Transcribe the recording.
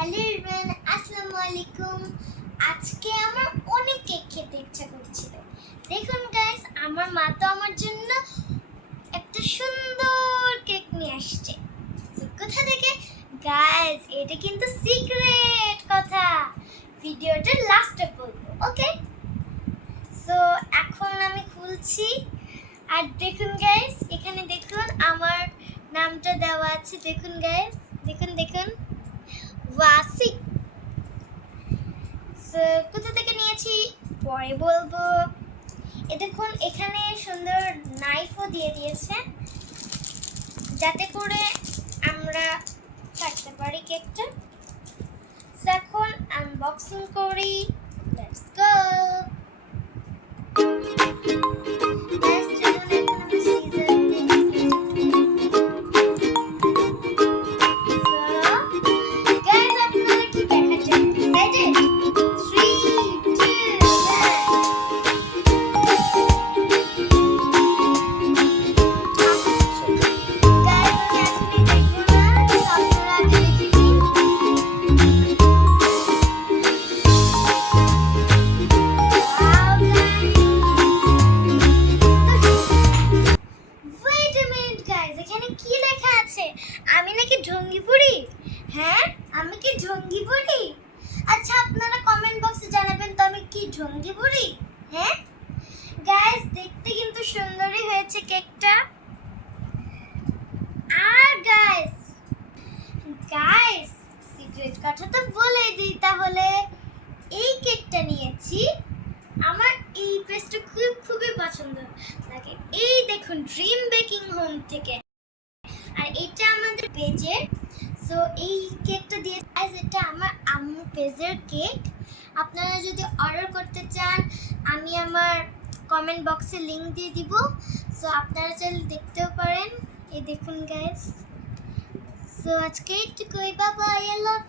Hello everyone, আসসালামু আলাইকুম। আজকে আমার অনেক কেক খেতে ইচ্ছা করছিল। দেখুন গাইস, আমার মা তো আমার জন্য একটা সুন্দর কেক নিয়ে আসছে। কোথা থেকে গাইস? এটা কিন্তু সিক্রেট কথা, ভিডিওটা লাস্টে বলবো, ওকে? সো এখন আমি খুলছি। আর দেখুন গাইস, এখানে দেখুন আমার নামটা দেওয়া আছে। দেখুন গাইস, দেখুন দেখুন, ওয়াসি। কোথা থেকে নিয়েছি পরে বলবো। এ দেখুন, এখানে সুন্দর নাইফও দিয়ে দিয়েছে যাতে করে আমরা কাটতে পারি কেকটা। এখন আনবক্সিং করি, লেটস গো। আমি নাকি ঢঙ্গি বুড়ি? হ্যাঁ, আমি কি ঢঙ্গি বুড়ি? আচ্ছা, আপনারা কমেন্ট বক্সে জানাবেন তো আমি কি ঢঙ্গি বুড়ি? হ্যাঁ গাইস, দেখতে কিন্তু সুন্দরই হয়েছে কেকটা। আর গাইস সিক্রেট কথা তো বলেই দিই তাহলে। এই কেকটা নিয়েছি, আমার এই পেস্টটা খুবই পছন্দ লাগে। এই দেখুন, ড্রিম বেকিং হোম থেকে। আর এটা আমাদের পেজের। সো এই কেকটা দিয়ে এটা আমার আম্মু পেজের কেক। আপনারা যদি অর্ডার করতে চান, আমি আমার কমেন্ট বক্সে লিংক দিয়ে দিব। সো আপনারা চাইলে দেখতেও পারেন। এই দেখুন গাইস। সো আজকে একটু কই, বাবা, আই লাভ